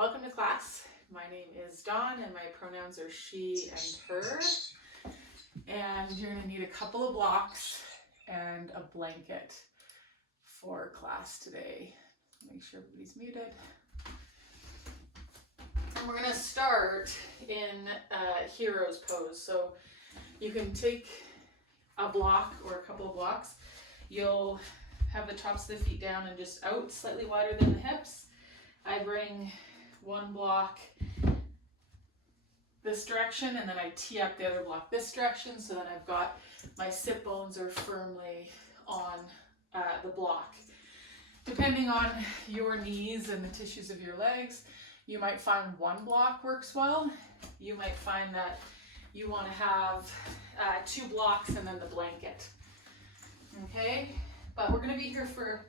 Welcome to class. My name is Dawn and my pronouns are she and her. And you're going to need a couple of blocks and a blanket for class today. Make sure everybody's muted. And we're going to start in hero's pose. So you can take a block or a couple of blocks. You'll have the tops of the feet down and just out, slightly wider than the hips. I bring one block this direction and then I tee up the other block this direction, so then I've got my sit bones are firmly on the block. Depending on your knees and the tissues of your legs, you might find one block works well. You might find that you want to have 2 blocks and then the blanket. Okay, but we're going to be here for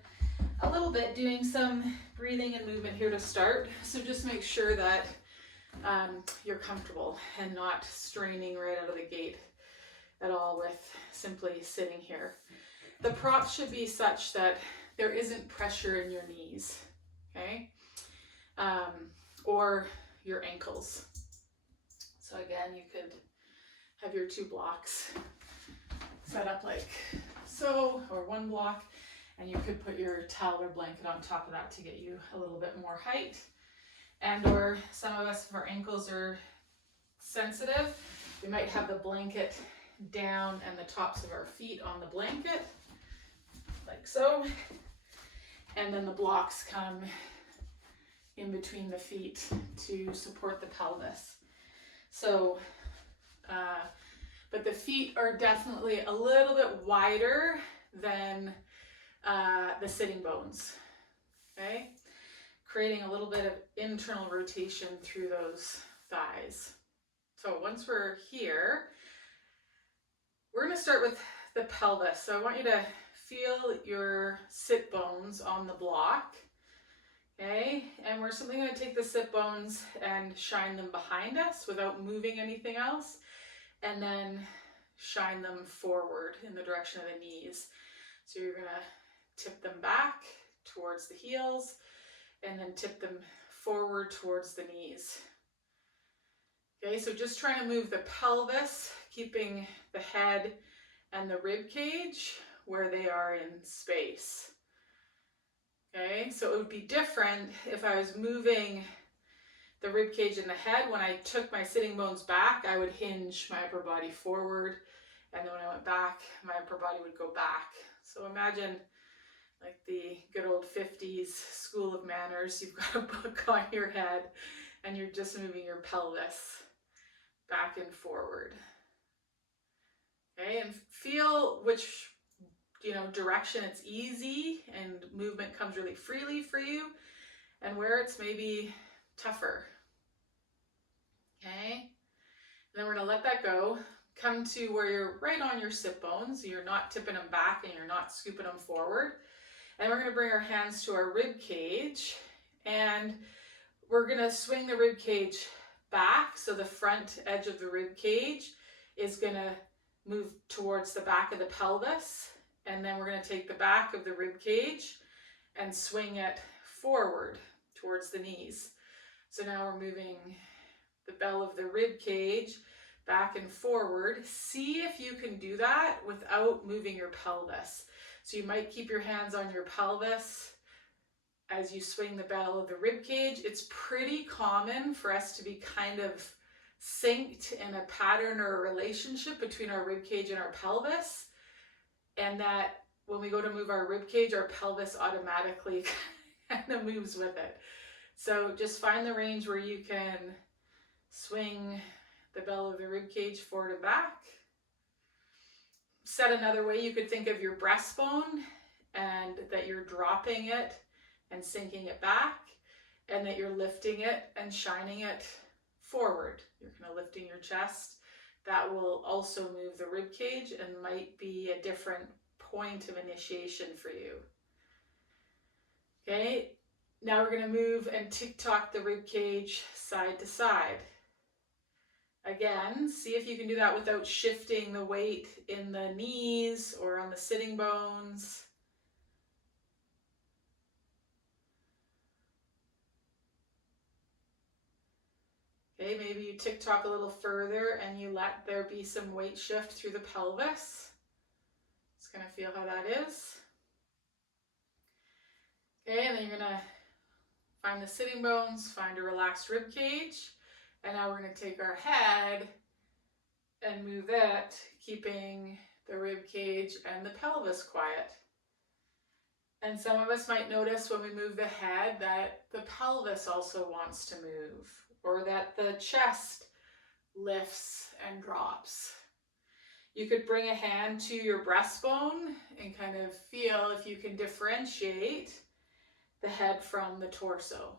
a little bit doing some breathing and movement here to start. So just make sure that you're comfortable and not straining right out of the gate at all with simply sitting here. The props should be such that there isn't pressure in your knees, okay? Or your ankles. So again, you could have your 2 blocks set up like so, or 1 block, and you could put your towel or blanket on top of that to get you a little bit more height. And or some of us, if our ankles are sensitive, we might have the blanket down and the tops of our feet on the blanket, like so. And then the blocks come in between the feet to support the pelvis. So, but the feet are definitely a little bit wider than the sitting bones, okay? Creating a little bit of internal rotation through those thighs. So once we're here, we're going to start with the pelvis. So I want you to feel your sit bones on the block, okay? And we're simply going to take the sit bones and shine them behind us without moving anything else, and then shine them forward in the direction of the knees. So you're going to tip them back towards the heels and then tip them forward towards the knees. Okay, so just trying to move the pelvis, keeping the head and the rib cage where they are in space. Okay, so it would be different if I was moving the rib cage and the head. When I took my sitting bones back, I would hinge my upper body forward, and then when I went back, my upper body would go back. So imagine like the good old 50s School of Manners. You've got a book on your head and you're just moving your pelvis back and forward. Okay, and feel which, direction it's easy and movement comes really freely for you, and where it's maybe tougher. Okay, and then we're gonna let that go. Come to where you're right on your sit bones. You're not tipping them back and you're not scooping them forward. And we're going to bring our hands to our rib cage, and we're going to swing the rib cage back. So the front edge of the rib cage is going to move towards the back of the pelvis. And then we're going to take the back of the rib cage and swing it forward towards the knees. So now we're moving the bell of the rib cage back and forward. See if you can do that without moving your pelvis. So you might keep your hands on your pelvis as you swing the bell of the rib cage. It's pretty common for us to be kind of synced in a pattern or a relationship between our rib cage and our pelvis, and that when we go to move our rib cage, our pelvis automatically kind of moves with it. So just find the range where you can swing the bell of the rib cage forward and back. Said another way, you could think of your breastbone and that you're dropping it and sinking it back, and that you're lifting it and shining it forward. You're kind of lifting your chest. That will also move the rib cage and might be a different point of initiation for you. Okay, now we're going to move and tick-tock the rib cage side to side. Again, see if you can do that without shifting the weight in the knees or on the sitting bones. Okay, maybe you tick-tock a little further and you let there be some weight shift through the pelvis. Just gonna feel how that is. Okay, and then you're gonna find the sitting bones, find a relaxed rib cage, and now we're gonna take our head and move it, keeping the rib cage and the pelvis quiet. And some of us might notice when we move the head that the pelvis also wants to move, or that the chest lifts and drops. You could bring a hand to your breastbone and kind of feel if you can differentiate the head from the torso.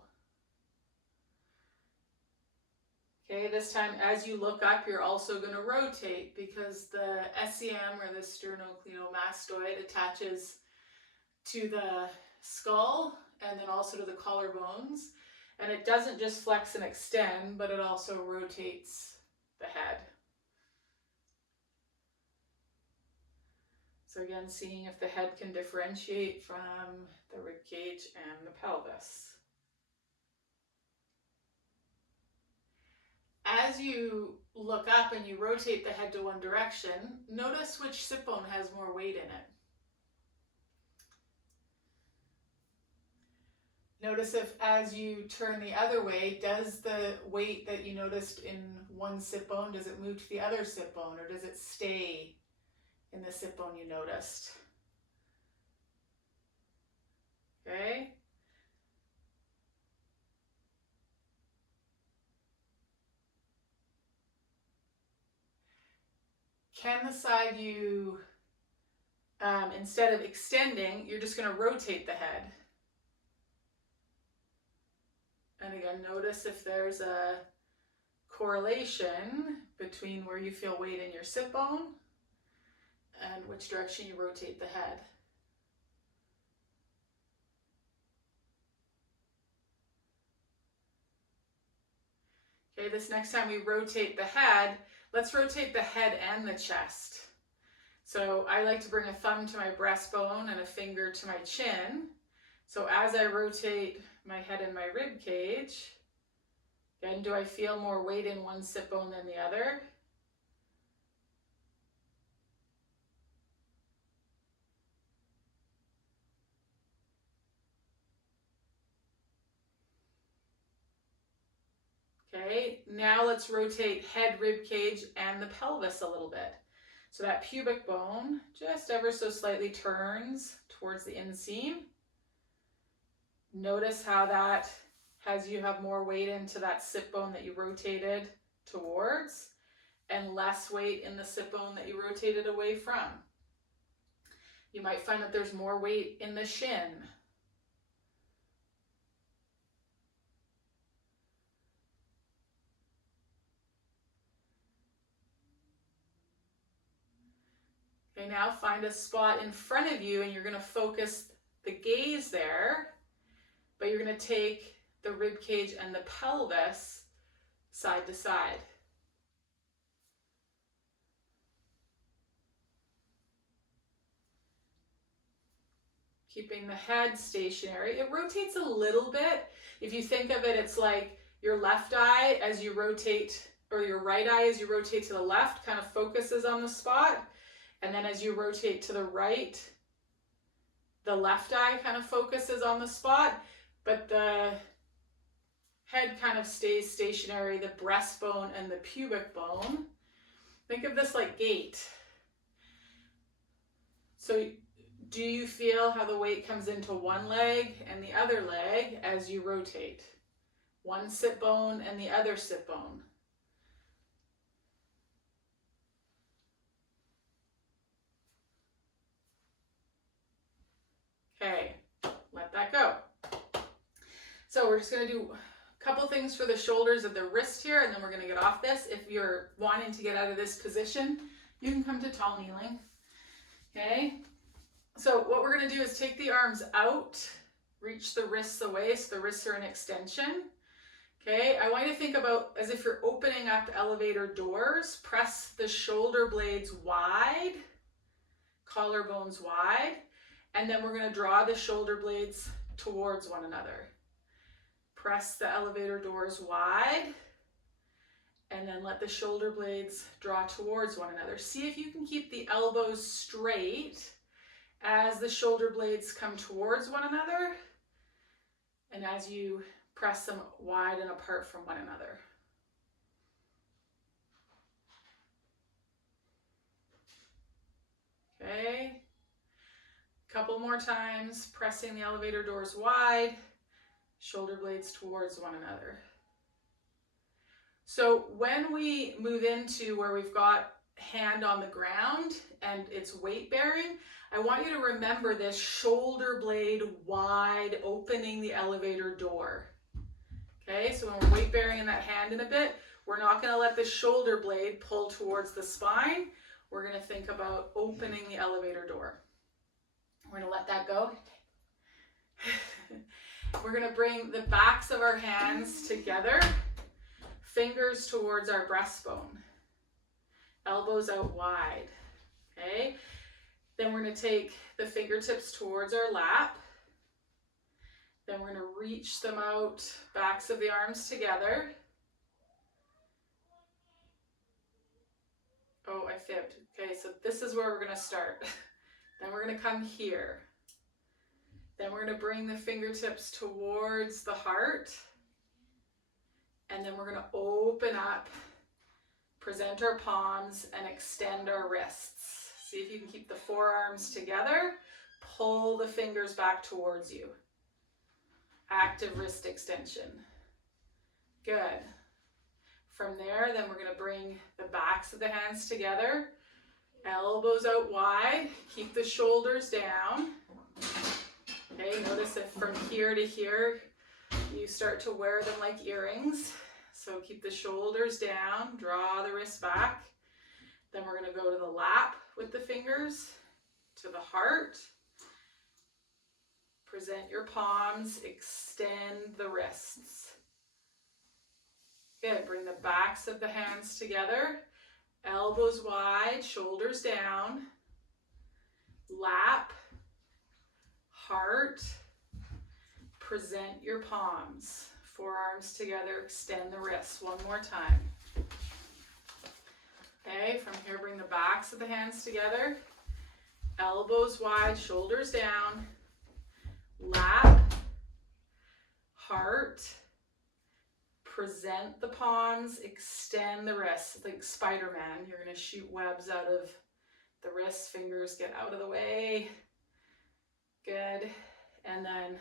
Okay, this time as you look up, you're also going to rotate because the SCM, or the sternocleidomastoid, attaches to the skull and then also to the collarbones. And it doesn't just flex and extend, but it also rotates the head. So again, seeing if the head can differentiate from the rib cage and the pelvis. As you look up and you rotate the head to one direction, notice which sit bone has more weight in it. Notice if as you turn the other way, does the weight that you noticed in one sit bone, does it move to the other sit bone, or does it stay in the sit bone you noticed? Okay. Can the side you, instead of extending, you're just going to rotate the head. And again, notice if there's a correlation between where you feel weight in your sit bone and which direction you rotate the head. Okay, this next time we rotate the head, let's rotate the head and the chest. So I like to bring a thumb to my breastbone and a finger to my chin. So as I rotate my head and my rib cage, again, do I feel more weight in one sit bone than the other? Okay, now let's rotate head, rib cage, and the pelvis a little bit. So that pubic bone just ever so slightly turns towards the inseam. Notice how that has you have more weight into that sit bone that you rotated towards and less weight in the sit bone that you rotated away from. You might find that there's more weight in the shin. Okay, now find a spot in front of you and you're going to focus the gaze there, but you're going to take the rib cage and the pelvis side to side. Keeping the head stationary. It rotates a little bit. If you think of it, it's like your left eye as you rotate, or your right eye as you rotate to the left, kind of focuses on the spot. And then as you rotate to the right, the left eye kind of focuses on the spot, but the head kind of stays stationary, the breastbone and the pubic bone. Think of this like gait. So do you feel how the weight comes into one leg and the other leg as you rotate? One sit bone and the other sit bone. Okay, let that go. So we're just going to do a couple things for the shoulders of the wrist here, and then we're going to get off this. If you're wanting to get out of this position, you can come to tall kneeling. Okay, so what we're going to do is take the arms out, reach the wrists away so the wrists are in extension. Okay, I want you to think about as if you're opening up elevator doors. Press the shoulder blades wide, collarbones wide, and then we're going to draw the shoulder blades towards one another. Press the elevator doors wide, And then let the shoulder blades draw towards one another. See if you can keep the elbows straight as the shoulder blades come towards one another and as you press them wide and apart from one another. Okay. Couple more times, pressing the elevator doors wide, shoulder blades towards one another. So when we move into where we've got hand on the ground and it's weight bearing, I want you to remember this shoulder blade wide, opening the elevator door. Okay, so when we're weight bearing in that hand in a bit, we're not going to let the shoulder blade pull towards the spine. We're going to think about opening the elevator door. We're going to let that go. We're going to bring the backs of our hands together, fingers towards our breastbone, elbows out wide. Okay, then we're going to take the fingertips towards our lap. Then we're going to reach them out, backs of the arms together. Oh, I fibbed. Okay, so this is where we're going to start. Then we're going to come here. Then we're going to bring the fingertips towards the heart. And then we're going to open up, present our palms, and extend our wrists. See if you can keep the forearms together. Pull the fingers back towards you. Active wrist extension. Good. From there, then we're going to bring the backs of the hands together. Elbows out wide. Keep the shoulders down. Okay, notice if from here to here, you start to wear them like earrings. So keep the shoulders down, draw the wrists back. Then we're going to go to the lap with the fingers, to the heart. Present your palms, extend the wrists. Good, bring the backs of the hands together, elbows wide, shoulders down, lap, heart, present your palms, forearms together, extend the wrists. One more time. Okay, from here bring the backs of the hands together, elbows wide, shoulders down, lap, heart, present the palms, extend the wrists, like Spider-Man. You're going to shoot webs out of the wrists, fingers get out of the way. Good. And then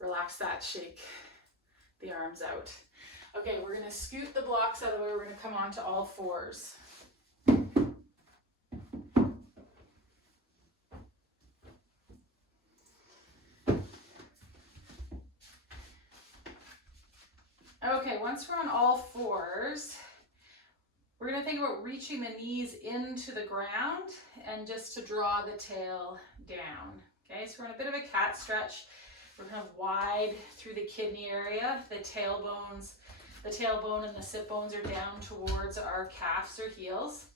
relax that, shake the arms out. Okay, we're going to scoot the blocks out of the way. We're going to come onto all fours. Okay, once we're on all fours, we're going to think about reaching the knees into the ground and just to draw the tail down. Okay, so we're in a bit of a cat stretch. We're kind of wide through the kidney area. The tailbone and the sit bones are down towards our calves or heels.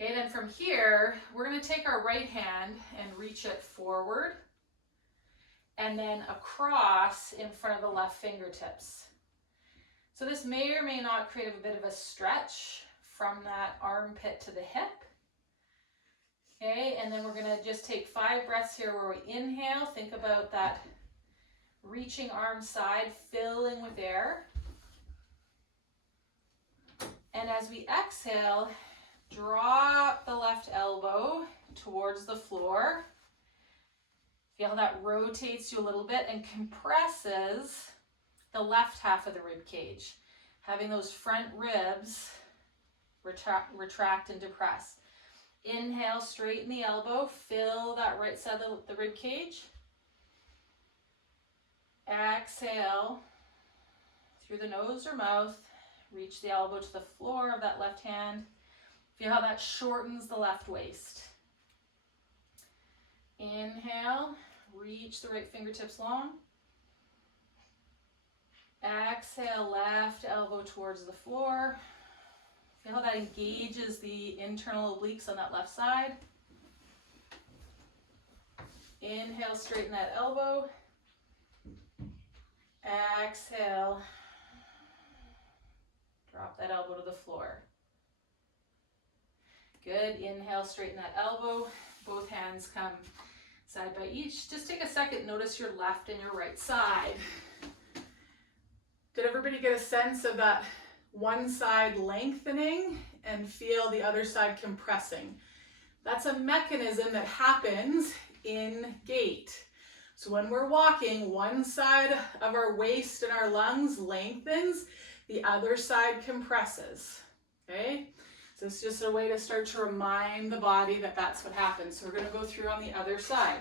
Okay, then from here, we're going to take our right hand and reach it forward and then across in front of the left fingertips. So this may or may not create a bit of a stretch from that armpit to the hip. Okay, and then we're going to just take 5 breaths here where we inhale. Think about that reaching arm side, filling with air. And as we exhale, drop the left elbow towards the floor. Feel how that rotates you a little bit and compresses the left half of the rib cage, having those front ribs retract and depress. Inhale, straighten the elbow, fill that right side of the rib cage. Exhale through the nose or mouth, reach the elbow to the floor of that left hand. Feel how that shortens the left waist. Inhale, reach the right fingertips long. Exhale, left elbow towards the floor. Feel how that engages the internal obliques on that left side. Inhale, straighten that elbow. Exhale, Drop that elbow to the floor. Good. Inhale, straighten that elbow. Both hands come side by each. Just take a second, notice your left and your right side. Did everybody get a sense of that one side lengthening and feel the other side compressing? That's a mechanism that happens in gait. So when we're walking, one side of our waist and our lungs lengthens, the other side compresses, okay? So it's just a way to start to remind the body that that's what happens. So we're going to go through on the other side.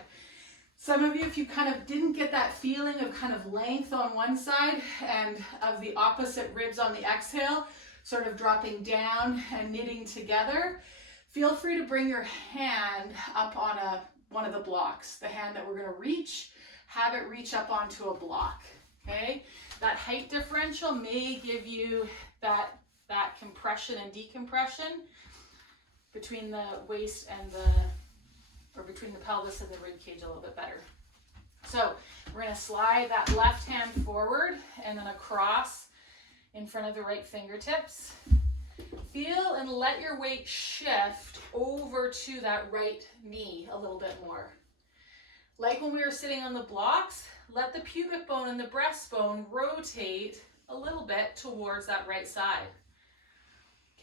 Some of you, if you kind of didn't get that feeling of kind of length on one side and of the opposite ribs on the exhale, sort of dropping down and knitting together, feel free to bring your hand up on one of the blocks. The hand that we're going to reach, have it reach up onto a block, okay? That height differential may give you that compression and decompression between the waist and between the pelvis and the rib cage a little bit better. So we're going to slide that left hand forward and then across in front of the right fingertips. Feel and let your weight shift over to that right knee a little bit more. Like when we were sitting on the blocks, let the pubic bone and the breastbone rotate a little bit towards that right side.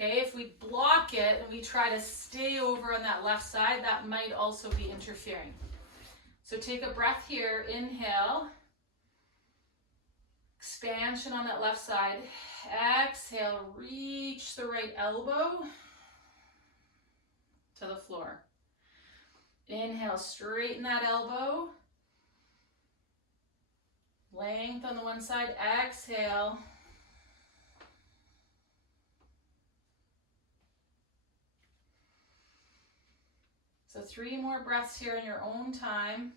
Okay, if we block it and we try to stay over on that left side, that might also be interfering. So take a breath here, inhale, expansion on that left side, exhale, reach the right elbow to the floor. Inhale, straighten that elbow, length on the one side, exhale. So 3 more breaths here in your own time.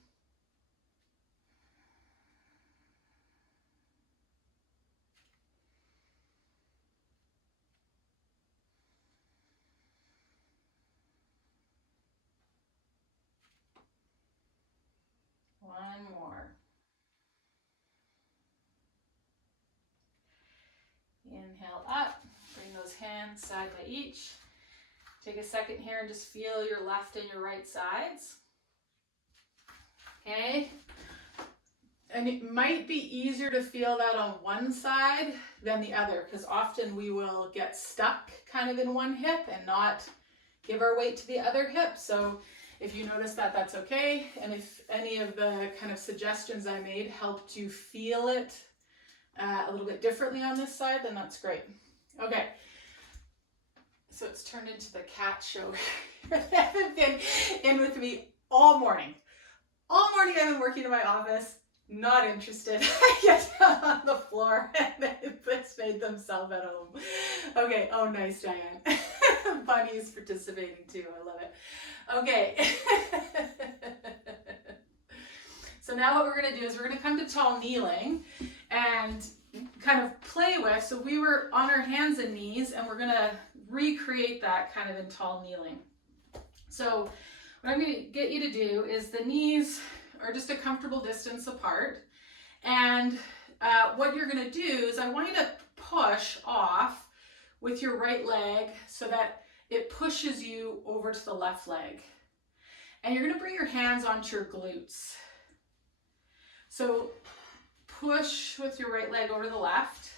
One more. Inhale up, bring those hands side by each. Take a second here and just feel your left and your right sides. Okay? And it might be easier to feel that on one side than the other, because often we will get stuck kind of in one hip and not give our weight to the other hip. So if you notice that, that's okay. And if any of the kind of suggestions I made helped you feel it a little bit differently on this side, then that's great. Okay. So it's turned into the cat show. They haven't been in with me all morning. All morning I've been working in my office, not interested. I get down on the floor and it's made themselves at home. Okay, oh nice, Diane. Bunny's participating too, I love it. Okay. So now what we're gonna do is we're gonna come to tall kneeling and kind of play with, so we were on our hands and knees and we're gonna recreate that kind of in tall kneeling. So what I'm going to get you to do is the knees are just a comfortable distance apart, and what you're going to do is I want you to push off with your right leg so that it pushes you over to the left leg, and you're going to bring your hands onto your glutes. So push with your right leg over the left.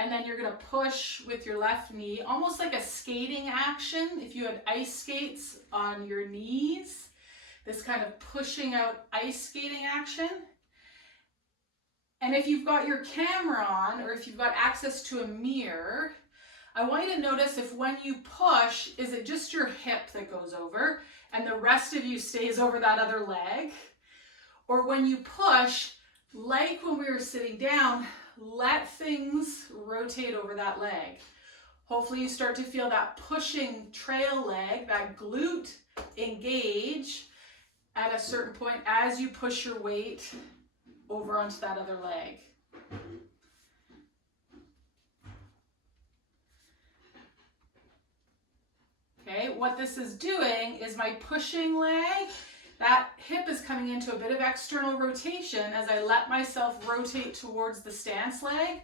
And then you're going to push with your left knee, almost like a skating action. If you had ice skates on your knees, this kind of pushing out ice skating action. And if you've got your camera on, or if you've got access to a mirror, I want you to notice if when you push, is it just your hip that goes over and the rest of you stays over that other leg? Or when you push, like when we were sitting down, let things rotate over that leg. Hopefully you start to feel that pushing trail leg, that glute engage at a certain point as you push your weight over onto that other leg. Okay, what this is doing is my pushing leg, that hip is coming into a bit of external rotation as I let myself rotate towards the stance leg.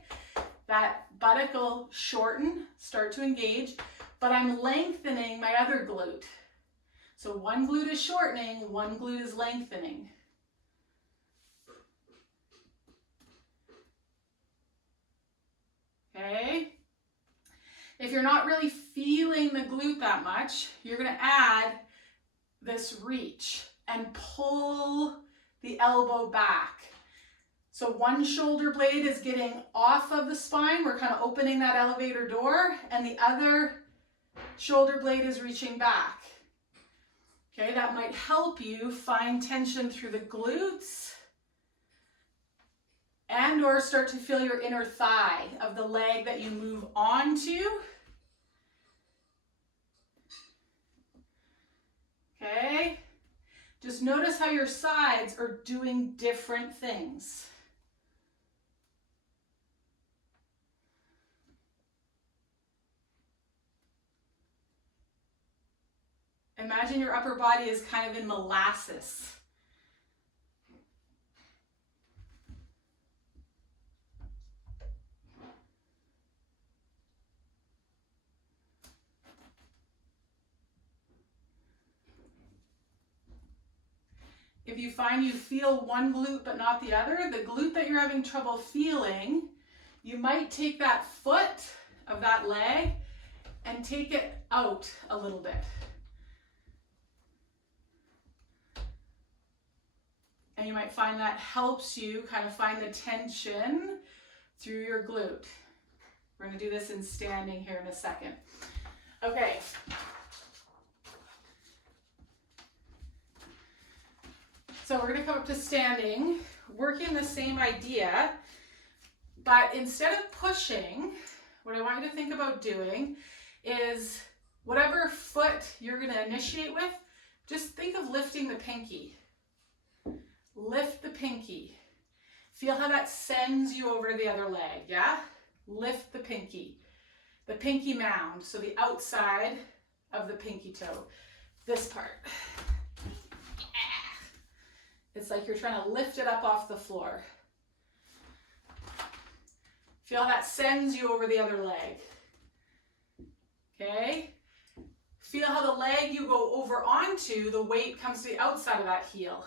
That buttock will shorten, start to engage, but I'm lengthening my other glute. So one glute is shortening, one glute is lengthening. Okay? If you're not really feeling the glute that much, you're going to add this reach and pull the elbow back. So one shoulder blade is getting off of the spine. We're kind of opening that elevator door, and the other shoulder blade is reaching back. Okay, that might help you find tension through the glutes and or start to feel your inner thigh of the leg that you move onto. Okay, just notice how your sides are doing different things. Imagine your upper body is kind of in molasses. If you find you feel one glute but not the other, the glute that you're having trouble feeling, you might take that foot of that leg and take it out a little bit. And you might find that helps you kind of find the tension through your glute. We're going to do this in standing here in a second. Okay. So we're going to come up to standing, working the same idea, but instead of pushing, what I want you to think about doing is whatever foot you're going to initiate with, just think of lifting the pinky. Lift the pinky. Feel how that sends you over to the other leg, yeah? Lift the pinky mound, so the outside of the pinky toe, this part. It's like you're trying to lift it up off the floor. Feel how that sends you over the other leg. Okay? Feel how the leg you go over onto, the weight comes to the outside of that heel.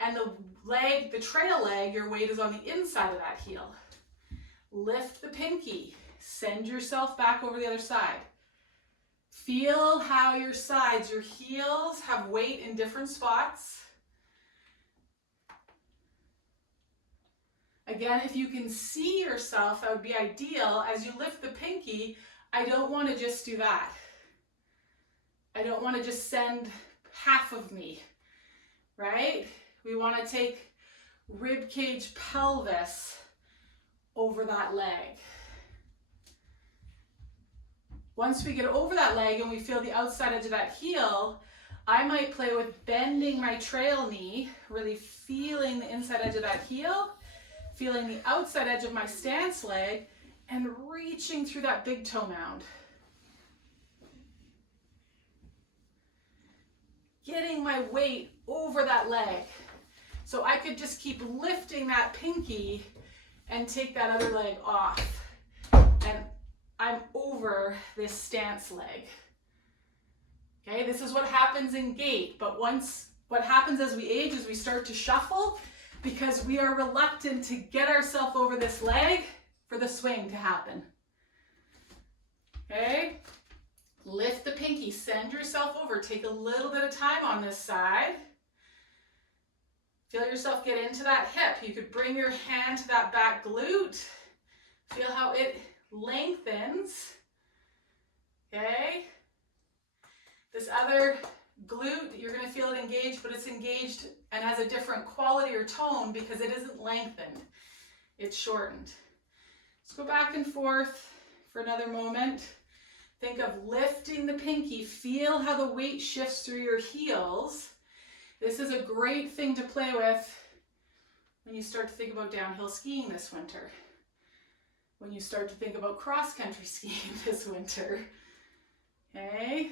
And the leg, the trail leg, your weight is on the inside of that heel. Lift the pinky. Send yourself back over the other side. Feel how your sides, your heels have weight in different spots. Again, if you can see yourself, that would be ideal. As you lift the pinky, I don't want to just do that. I don't want to just send half of me, right? We want to take rib cage, pelvis over that leg. Once we get over that leg and we feel the outside edge of that heel, I might play with bending my trail knee, really feeling the inside edge of that heel, feeling the outside edge of my stance leg, and reaching through that big toe mound. Getting my weight over that leg. So I could just keep lifting that pinky and take that other leg off. And I'm over this stance leg. Okay, this is what happens in gait, but what happens as we age is we start to shuffle because we are reluctant to get ourselves over this leg for the swing to happen. Okay, lift the pinky, send yourself over, take a little bit of time on this side. Feel yourself get into that hip. You could bring your hand to that back glute. Feel how it lengthens. Okay. This other glute, you're going to feel it engaged, but it's engaged and has a different quality or tone because it isn't lengthened. It's shortened. Let's go back and forth for another moment. Think of lifting the pinky. Feel how the weight shifts through your heels. This is a great thing to play with when you start to think about downhill skiing this winter. When you start to think about cross-country skiing this winter. Okay?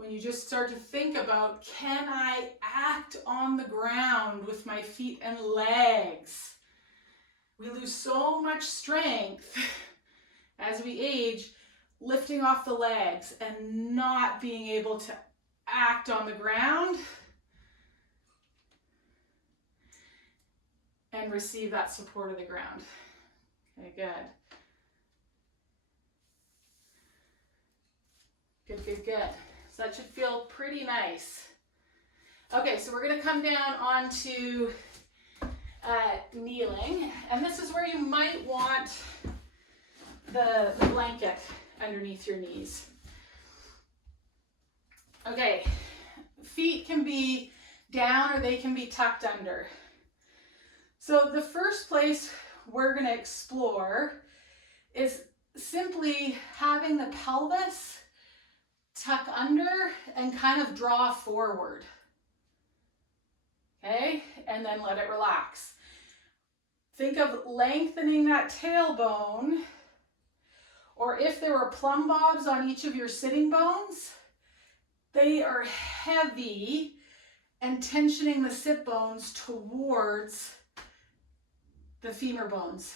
when you just start to think about, can I act on the ground with my feet and legs? We lose so much strength as we age, lifting off the legs and not being able to act on the ground and receive that support of the ground. Okay, good. Good, good, good. So that should feel pretty nice. Okay, so we're gonna come down onto kneeling, and this is where you might want the blanket underneath your knees. Okay, feet can be down or they can be tucked under. So the first place we're going to explore is simply having the pelvis tuck under and kind of draw forward. Okay, and then let it relax. Think of lengthening that tailbone, or if there were plumb bobs on each of your sitting bones, they are heavy and tensioning the sit bones towards the femur bones.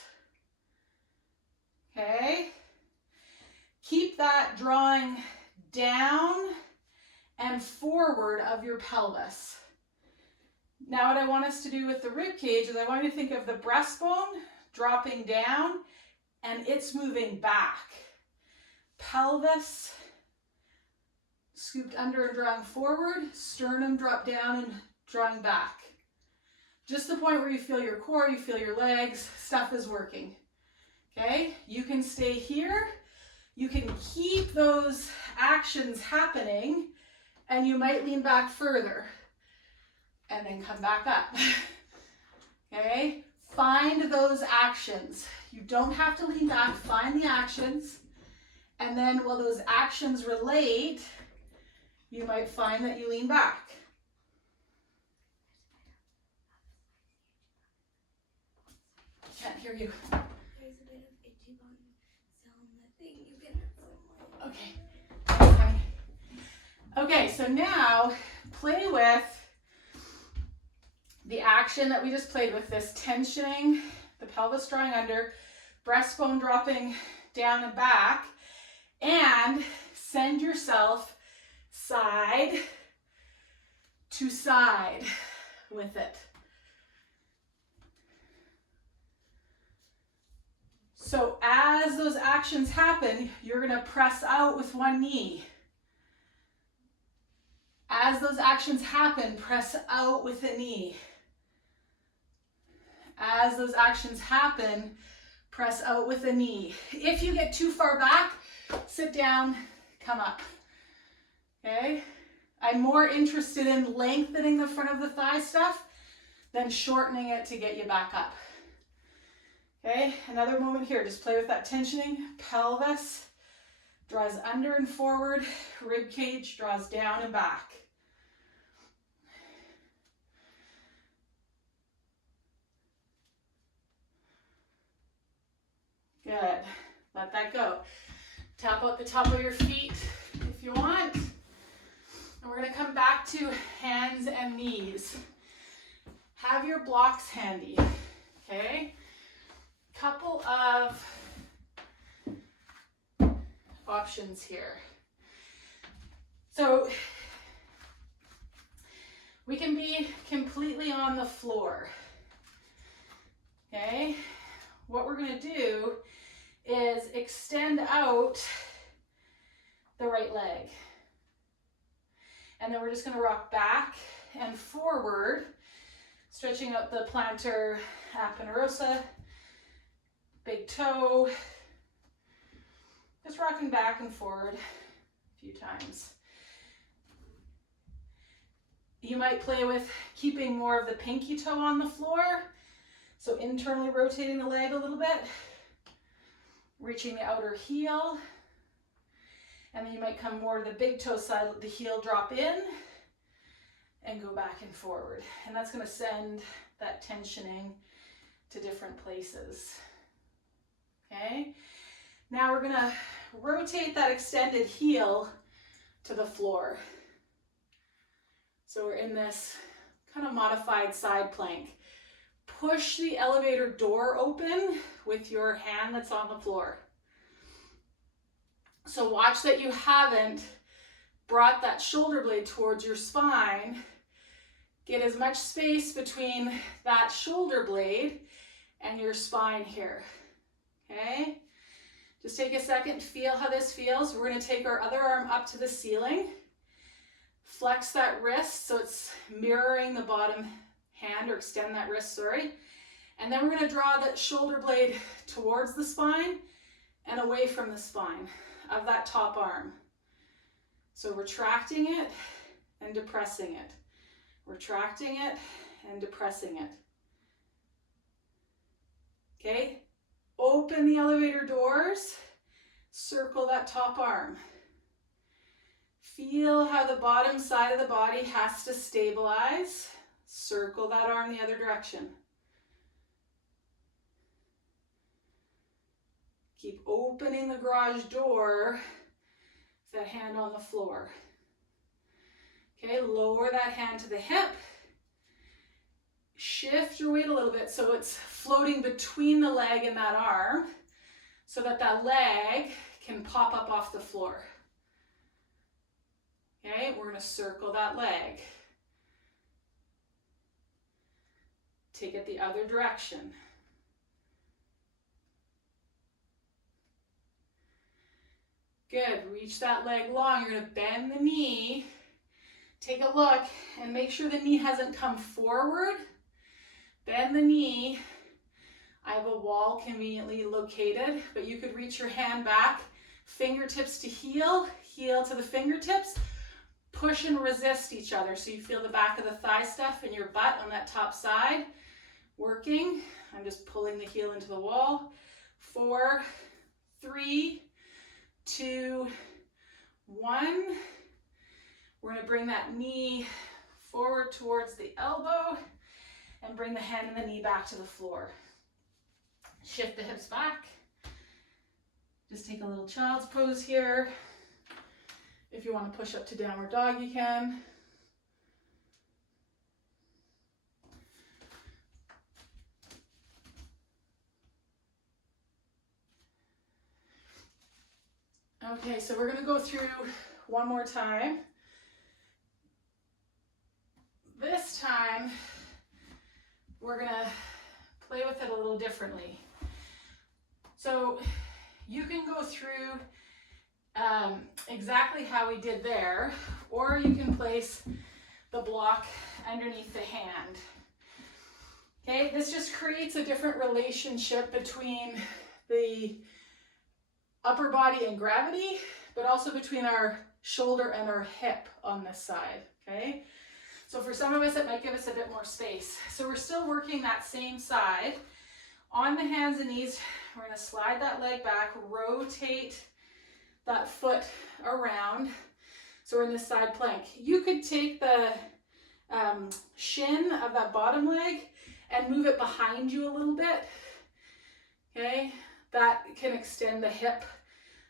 Okay? Keep that drawing down and forward of your pelvis. Now what I want us to do with the rib cage is I want you to think of the breastbone dropping down and it's moving back. Pelvis scooped under and drawing forward, sternum drop down and drawing back. Just the point where you feel your core, you feel your legs, stuff is working. Okay, you can stay here, you can keep those actions happening, and you might lean back further and then come back up. Okay, find those actions. You don't have to lean back, find the actions, and then while those actions relate, you might find that you lean back. Can't hear you. There's a bit of itchy bone, so I think you can. Okay. Okay, so now play with the action that we just played with, this tensioning, the pelvis drawing under, breastbone dropping down and back, and send yourself side to side with it. So as those actions happen, you're going to press out with one knee. As those actions happen, press out with a knee. As those actions happen, press out with a knee. If you get too far back, sit down, come up. Okay? I'm more interested in lengthening the front of the thigh stuff than shortening it to get you back up. Okay, another moment here, just play with that tensioning. Pelvis draws under and forward, rib cage draws down and back. Good, let that go. Tap out the top of your feet if you want. And we're gonna come back to hands and knees. Have your blocks handy, okay? Couple of options here. So we can be completely on the floor. Okay, what we're going to do is extend out the right leg. And then we're just going to rock back and forward, stretching out the plantar aponeurosa, big toe, just rocking back and forward a few times. You might play with keeping more of the pinky toe on the floor, so internally rotating the leg a little bit, reaching the outer heel, and then you might come more to the big toe side, let the heel drop in, and go back and forward. And that's going to send that tensioning to different places. Okay, now we're gonna rotate that extended heel to the floor. So we're in this kind of modified side plank. Push the elevator door open with your hand that's on the floor. So watch that you haven't brought that shoulder blade towards your spine. Get as much space between that shoulder blade and your spine here. Okay? Just take a second to feel how this feels. We're going to take our other arm up to the ceiling. Flex that wrist so it's mirroring the bottom hand, or extend that wrist, sorry. And then we're going to draw that shoulder blade towards the spine and away from the spine of that top arm. So retracting it and depressing it. Retracting it and depressing it. Okay? Open the elevator doors. Circle that top arm. Feel how the bottom side of the body has to stabilize. Circle that arm the other direction. Keep opening the garage door with that hand on the floor. Okay, lower that hand to the hip. Shift your weight a little bit so it's floating between the leg and that arm so that that leg can pop up off the floor. Okay, we're going to circle that leg. Take it the other direction. Good, reach that leg long. You're going to bend the knee. Take a look and make sure the knee hasn't come forward. Bend the knee. I have a wall conveniently located, but you could reach your hand back, fingertips to heel, heel to the fingertips. Push and resist each other so you feel the back of the thigh stuff in your butt on that top side. Working. I'm just pulling the heel into the wall. 4, 3, 2, 1. We're going to bring that knee forward towards the elbow and bring the hand and the knee back to the floor. Shift the hips back. Just take a little child's pose here. If you want to push up to downward dog, you can. Okay, so we're going to go through one more time. This time, we're going to play with it a little differently. So you can go through exactly how we did there, or you can place the block underneath the hand. Okay, this just creates a different relationship between the upper body and gravity, but also between our shoulder and our hip on this side, okay? So for some of us, it might give us a bit more space. So we're still working that same side. On the hands and knees, we're going to slide that leg back, rotate that foot around. So we're in this side plank. You could take the shin of that bottom leg and move it behind you a little bit. Okay, that can extend the hip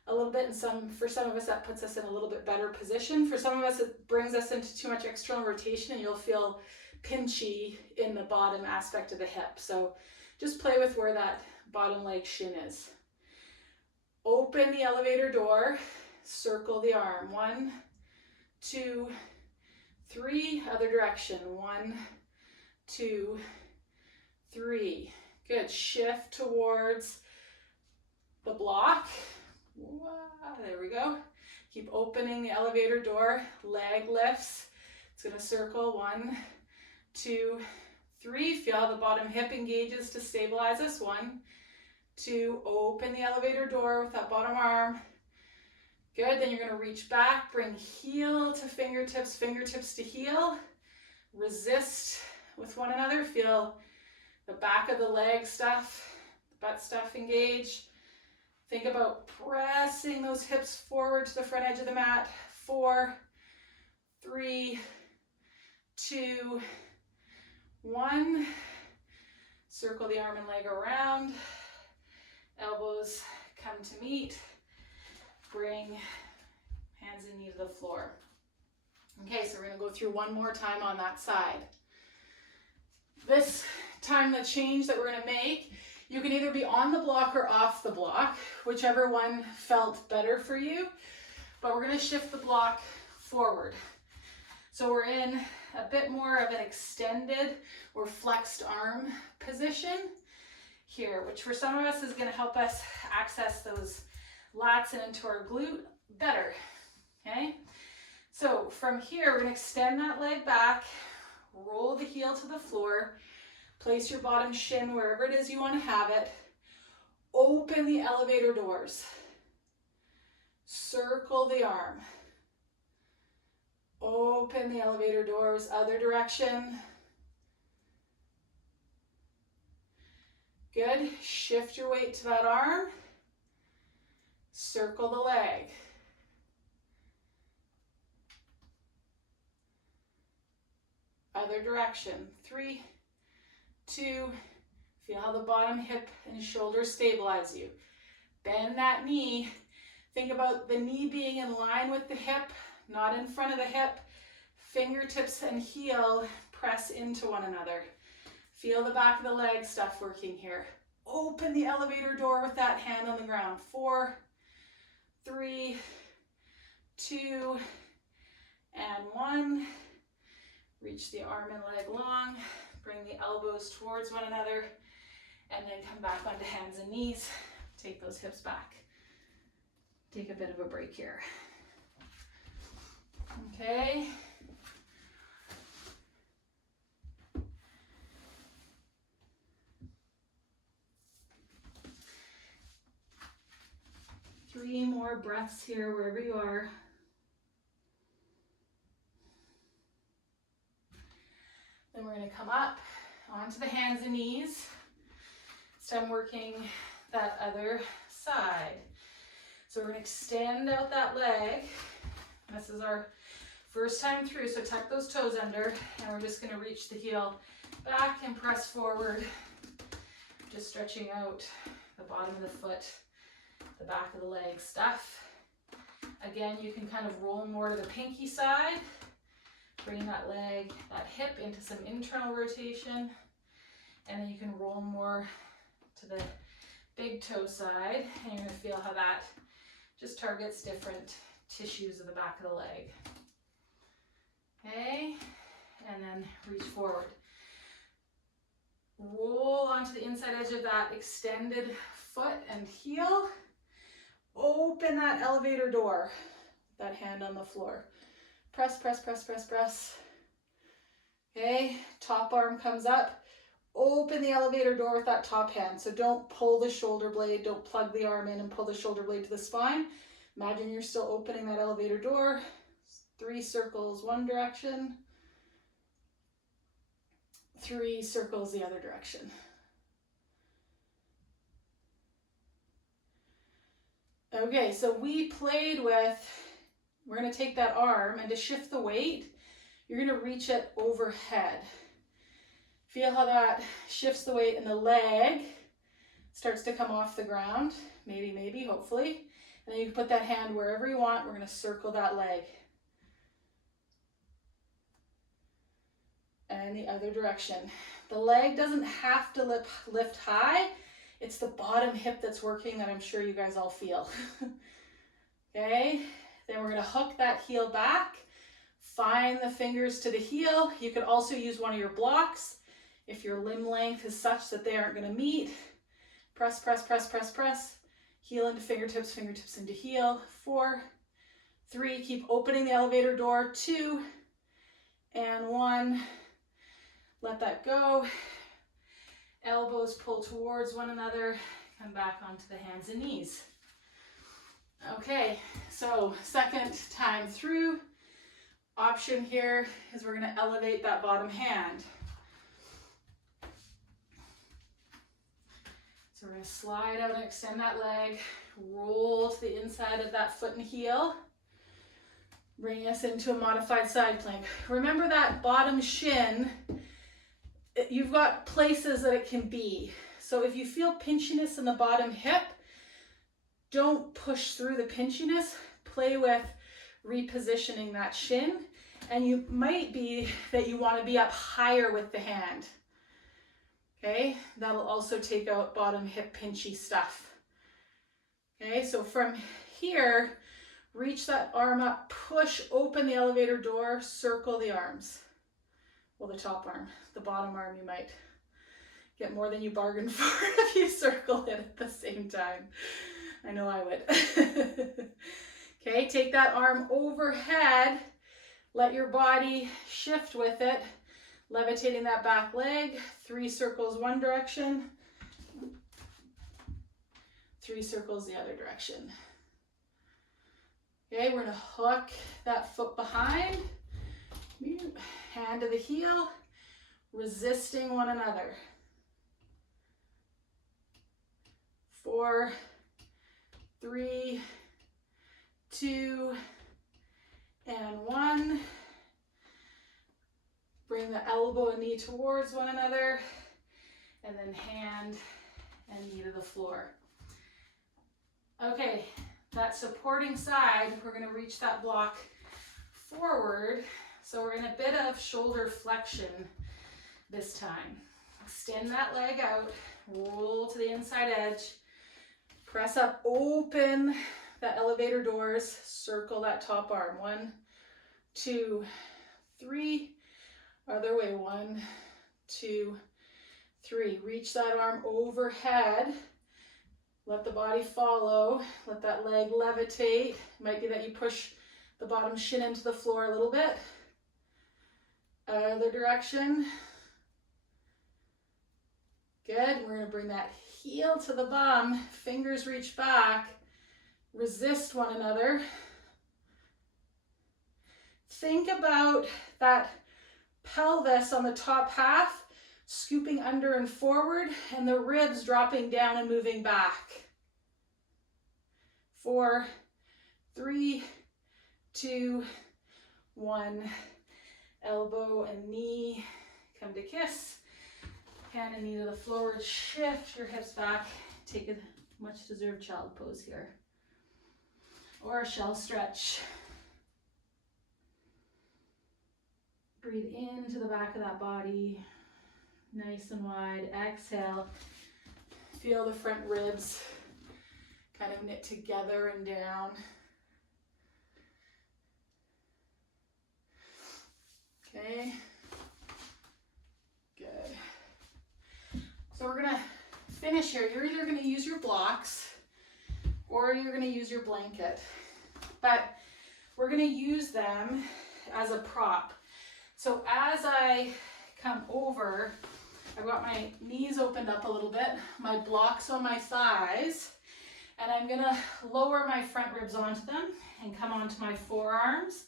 a little bit, and for some of us that puts us in a little bit better position. For some of us it brings us into too much external rotation and you'll feel pinchy in the bottom aspect of the hip. So just play with where that bottom leg shin is. Open the elevator door, circle the arm. 1, 2, 3, other direction. 1, 2, 3. Good, shift towards the block. Wow, there we go. Keep opening the elevator door, leg lifts. It's gonna circle. 1, 2, 3. Feel how the bottom hip engages to stabilize us. 1, 2, open the elevator door with that bottom arm. Good, then you're gonna reach back, bring heel to fingertips, fingertips to heel. Resist with one another. Feel the back of the leg stuff, the butt stuff engage. Think about pressing those hips forward to the front edge of the mat. 4, 3, 2, 1. Circle the arm and leg around. Elbows come to meet. Bring hands and knee to the floor. Okay, so we're gonna go through one more time on that side. This time, the change that we're gonna make, you can either be on the block or off the block, whichever one felt better for you, but we're gonna shift the block forward. So we're in a bit more of an extended or flexed arm position here, which for some of us is gonna help us access those lats and into our glute better, okay? So from here, we're gonna extend that leg back, roll the heel to the floor, place your bottom shin wherever it is you want to have it, open the elevator doors, circle the arm, open the elevator doors, other direction. Good, shift your weight to that arm, circle the leg. Other direction, 3, 2, feel how the bottom hip and shoulder stabilize you. Bend that knee. Think about the knee being in line with the hip, not in front of the hip. Fingertips and heel press into one another. Feel the back of the leg stuff working here. Open the elevator door with that hand on the ground. 4, 3, 2, and 1. Reach the arm and leg long, bring the elbows towards one another, and then come back onto hands and knees. Take those hips back. Take a bit of a break here. Okay. Three more breaths here, wherever you are. Then we're going to come up onto the hands and knees. This time working that other side. So we're going to extend out that leg. This is our first time through, so tuck those toes under, and we're just going to reach the heel back and press forward, just stretching out the bottom of the foot, the back of the leg stuff. Again, you can kind of roll more to the pinky side. Bring that leg, that hip into some internal rotation, and then you can roll more to the big toe side, and you're going to feel how that just targets different tissues of the back of the leg. Okay, and then reach forward. Roll onto the inside edge of that extended foot and heel. Open that elevator door, that hand on the floor. Press, press, press, press, press. Okay, top arm comes up. Open the elevator door with that top hand. So don't pull the shoulder blade, don't plug the arm in and pull the shoulder blade to the spine. Imagine you're still opening that elevator door. 3 circles one direction. 3 circles the other direction. Okay, so we played with, we're going to take that arm, and to shift the weight, you're going to reach it overhead. Feel how that shifts the weight and the leg starts to come off the ground. Maybe, hopefully. And then you can put that hand wherever you want. We're going to circle that leg. And the other direction. The leg doesn't have to lift high. It's the bottom hip that's working that I'm sure you guys all feel. Okay, then we're going to hook that heel back. Find the fingers to the heel. You could also use one of your blocks if your limb length is such that they aren't going to meet. Press, press, press, press, press. Heel into fingertips, fingertips into heel. 4, 3, keep opening the elevator door. 2, and 1. Let that go. Elbows pull towards one another. Come back onto the hands and knees. Okay, so second time through. Option here is we're going to elevate that bottom hand. So we're going to slide out and extend that leg, roll to the inside of that foot and heel, bringing us into a modified side plank. Remember that bottom shin, you've got places that it can be. So if you feel pinchiness in the bottom hip, don't push through the pinchiness. Play with repositioning that shin And you might be that you want to be up higher with the hand. Okay, that'll also take out bottom hip pinchy stuff. Okay, so from here, reach that arm up, push open the elevator door, circle the arms. Well, the top arm, the bottom arm, you might get more than you bargained for if you circle it at the same time. I know I would. Okay, take that arm overhead, let your body shift with it, levitating that back leg, 3 circles one direction, 3 circles the other direction. Okay, we're gonna hook that foot behind, hand to the heel, resisting one another. 4, 3, 2, and 1. Bring the elbow and knee towards one another, and then hand and knee to the floor. Okay, that supporting side, we're gonna reach that block forward. So we're in a bit of shoulder flexion this time. Extend that leg out, roll to the inside edge, press up, open that elevator doors, circle that top arm. 1, 2, 3, other way. 1, 2, 3. Reach that arm overhead. Let the body follow. Let that leg levitate. It might be that you push the bottom shin into the floor a little bit. Other direction. Good. We're going to bring that heel to the bum. Fingers reach back. Resist one another. Think about that pelvis on the top half scooping under and forward, and the ribs dropping down and moving back. 4, 3, 2, 1. Elbow and knee come to kiss. Hand and knee to the floor. Shift your hips back. Take a much deserved child pose here, or a shell stretch. Breathe into the back of that body, nice and wide. Exhale, feel the front ribs kind of knit together and down. Okay, good. So we're gonna finish here. You're either gonna use your blocks or you're gonna use your blanket, but we're gonna use them as a prop. So as I come over, I've got my knees opened up a little bit, my blocks on my thighs, and I'm gonna lower my front ribs onto them and come onto my forearms,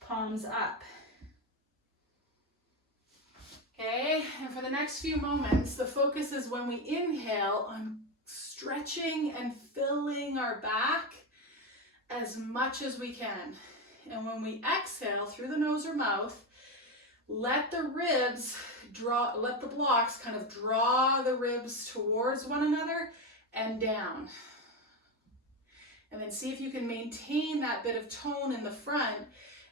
palms up. Okay, and for the next few moments, the focus is when we inhale on stretching and filling our back as much as we can. And when we exhale through the nose or mouth, let the ribs draw, let the blocks kind of draw the ribs towards one another and down. And then see if you can maintain that bit of tone in the front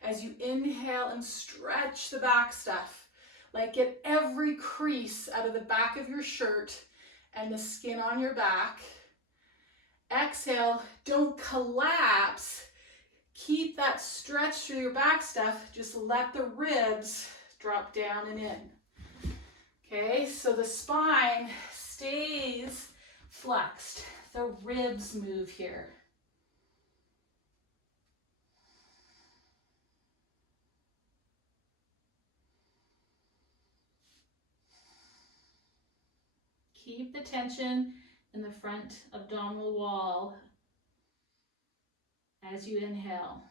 as you inhale and stretch the back stuff. Like get every crease out of the back of your shirt and the skin on your back. Exhale, don't collapse. Keep that stretch through your back stuff. Just let the ribs drop down and in. Okay, so the spine stays flexed. The ribs move here. Keep the tension in the front abdominal wall as you inhale.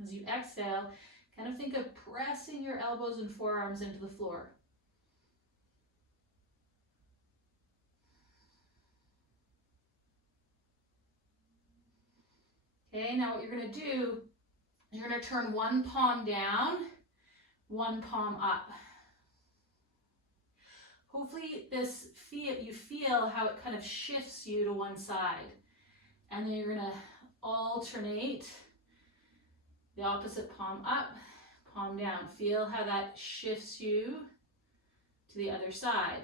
As you exhale, kind of think of pressing your elbows and forearms into the floor. Okay, now what you're going to do, you're going to turn one palm down, one palm up. Hopefully hopefully you feel how it kind of shifts you to one side. And then you're gonna alternate the opposite palm up, palm down. Feel how that shifts you to the other side.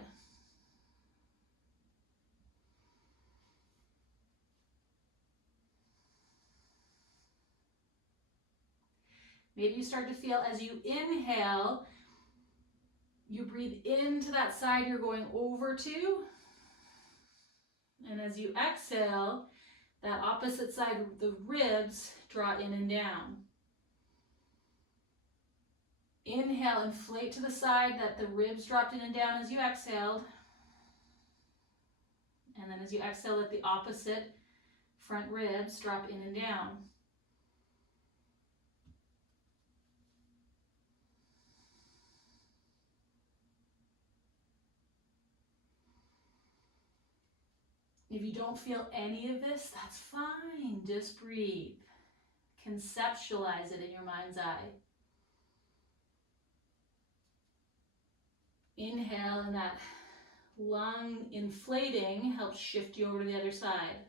Maybe you start to feel as you inhale, you breathe into that side you're going over to. And as you exhale, that opposite side, the ribs, draw in and down. Inhale, inflate to the side that the ribs dropped in and down as you exhaled. And then as you exhale, let the opposite front ribs drop in and down. If you don't feel any of this, that's fine. Just breathe. Conceptualize it in your mind's eye. Inhale, and that lung inflating helps shift you over to the other side.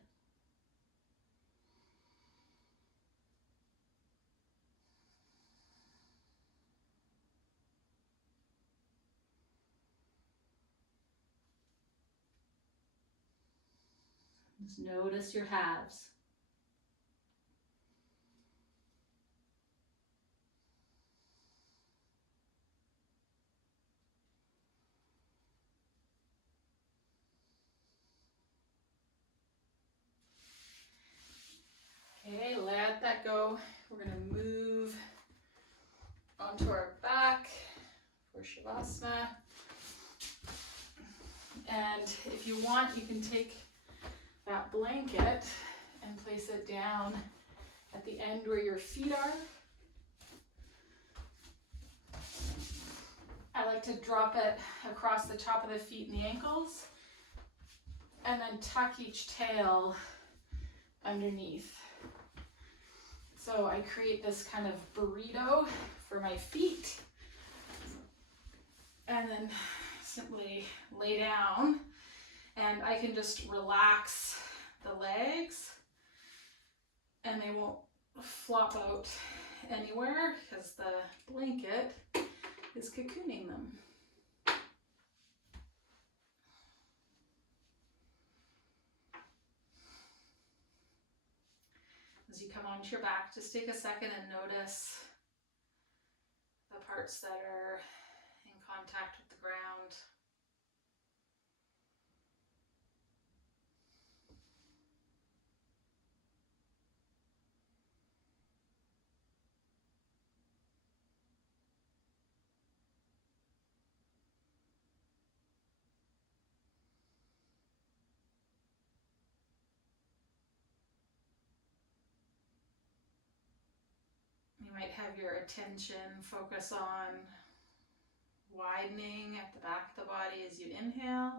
Just notice your halves. Okay, let that go. We're going to move onto our back for Shavasana. And if you want, you can take that blanket and place it down at the end where your feet are. I like to drop it across the top of the feet and the ankles, and then tuck each tail underneath. So I create this kind of burrito for my feet, and then simply lay down, and I can just relax the legs, and they won't flop out anywhere because the blanket is cocooning them. As you come onto your back, just take a second and notice the parts that are in contact with the ground. You might have your attention focus on widening at the back of the body as you inhale,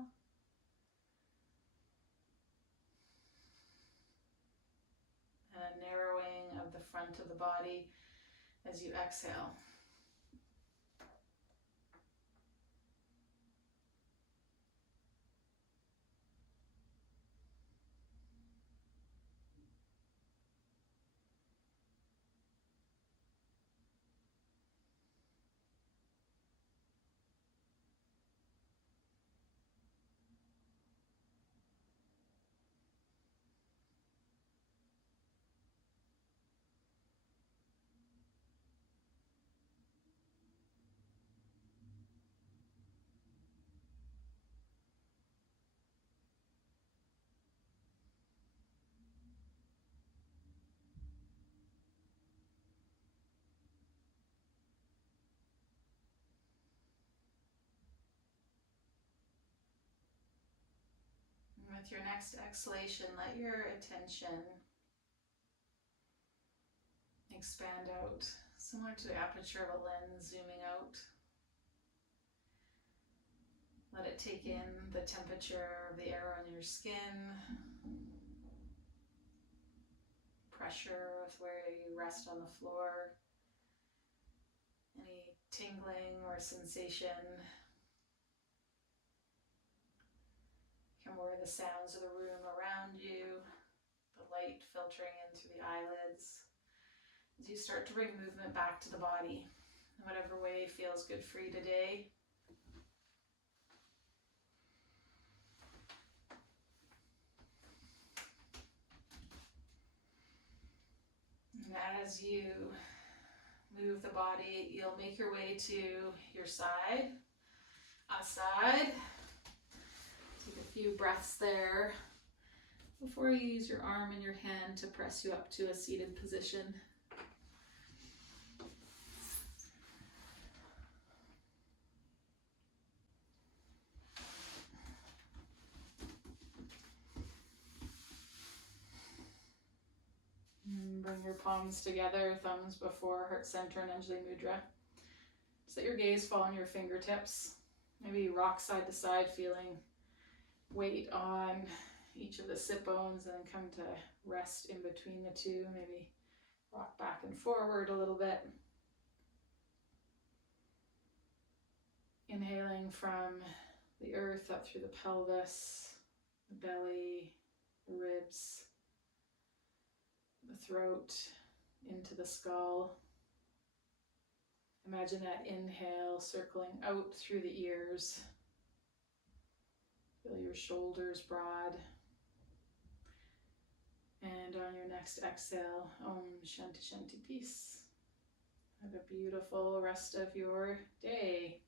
and a narrowing of the front of the body as you exhale. And with your next exhalation, let your attention expand out, similar to the aperture of a lens zooming out. Let it take in the temperature of the air on your skin, pressure with where you rest on the floor, any tingling or sensation. the sounds of the room around you, the light filtering in through the eyelids. As you start to bring movement back to the body, in whatever way feels good for you today. And as you move the body, you'll make your way to your side, outside. Take a few breaths there before you use your arm and your hand to press you up to a seated position. And bring your palms together, thumbs before heart center and Anjali Mudra. Just let your gaze fall on your fingertips. Maybe rock side to side, feeling weight on each of the sit bones, and then come to rest in between the two. Maybe rock back and forward a little bit. Inhaling from the earth up through the pelvis, the belly, the ribs, the throat, into the skull. Imagine that inhale circling out through the ears. Feel your shoulders broad. And on your next exhale, Om Shanti Shanti, peace. Have a beautiful rest of your day.